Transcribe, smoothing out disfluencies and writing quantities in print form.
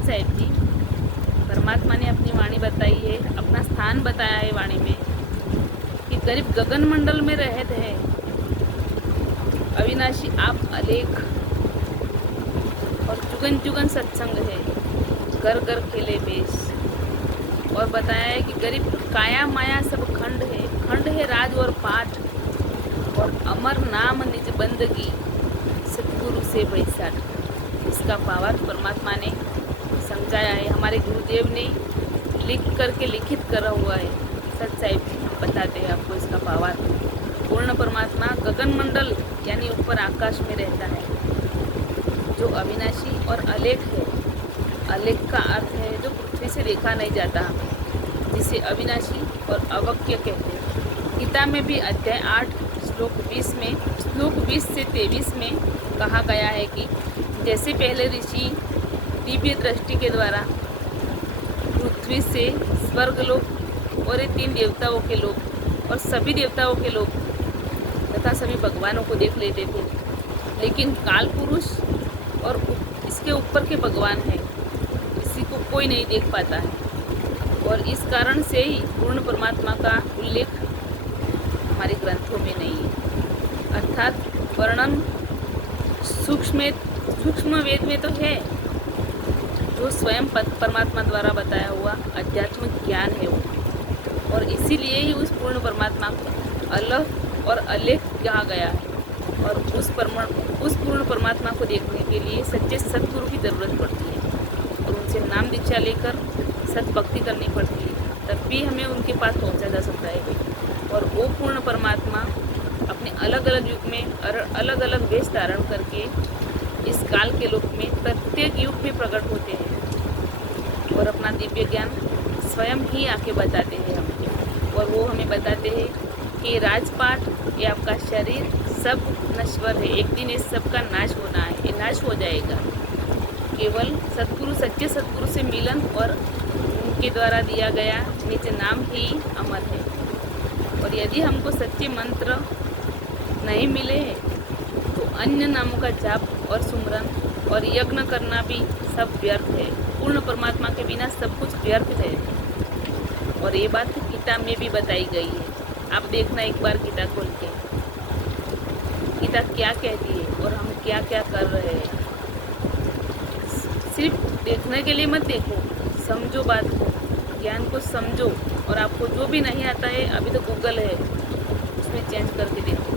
सच साहिब जी, परमात्मा ने अपनी वाणी बताई है, अपना स्थान बताया है वाणी में कि गरीब गगन मंडल में रहते हैं, अविनाशी आप अलेख और जुगन जुगन सत्संग है, घर घर खेले बेस। और बताया है कि गरीब काया माया सब खंड है राज और पाठ, और अमर नाम निज बंदगी सतगुरु से बैसाठ। इसका पावर परमात्मा ने समझाया है, हमारे गुरुदेव ने लिख करके लिखित करा हुआ है। सच साहिब बताते हैं आपको इसका पावर। पूर्ण परमात्मा गगन मंडल यानी ऊपर आकाश में रहता है, जो अविनाशी और अलेख है। अलेख का अर्थ है जो पृथ्वी से देखा नहीं जाता, जिसे अविनाशी और अवक्य कहते हैं। गीता में भी अध्याय 8 श्लोक 20 से 23 में कहा गया है कि जैसे पहले ऋषि दिव्य दृष्टि के द्वारा पृथ्वी से स्वर्गलोक और 3 देवताओं के लोग और सभी देवताओं के लोग तथा सभी भगवानों को देख लेते थे, लेकिन काल पुरुष और इसके ऊपर के भगवान हैं, किसी को कोई नहीं देख पाता है। और इस कारण से ही पूर्ण परमात्मा का उल्लेख हमारे ग्रंथों में नहीं है। अर्थात वर्णन सूक्ष्म वेद में तो है, जो स्वयं परमात्मा द्वारा बताया हुआ आध्यात्मिक ज्ञान है वो। और इसीलिए ही उस पूर्ण परमात्मा को अलग और अलेख कहा गया है। और उस पूर्ण परमात्मा को देखने के लिए सच्चे सद्गुरु की ज़रूरत पड़ती है, और उनसे नाम दीक्षा लेकर सद्भक्ति करनी पड़ती है, तब भी हमें उनके पास पहुंचा जा सकता है। और वो पूर्ण परमात्मा अपने अलग अलग युग में अलग अलग वेश धारण करके इस काल के लोक में प्रत्येक युग में प्रकट होते हैं और अपना दिव्य ज्ञान स्वयं ही आके बताते हैं हमें। और वो हमें बताते हैं कि राजपाट, ये आपका शरीर सब नश्वर है, एक दिन इस सब का नाश होना है, ये नाश हो जाएगा। केवल सद्गुरु, सच्चे सद्गुरु से मिलन और उनके द्वारा दिया गया निज नाम ही अमर है। और यदि हमको सच्चे मंत्र नहीं मिले हैं तो अन्य नामों का जाप और सुमरन और यज्ञ करना भी सब व्यर्थ है। पूर्ण परमात्मा के बिना सब कुछ व्यर्थ है। और ये बात गीता में भी बताई गई है। आप देखना एक बार गीता खोल के, गीता क्या कहती है और हम क्या क्या कर रहे हैं। सिर्फ देखने के लिए मत देखो, समझो बात को, ज्ञान को समझो। और आपको जो भी नहीं आता है, अभी तो गूगल है, उसमें चेंज करके देखो।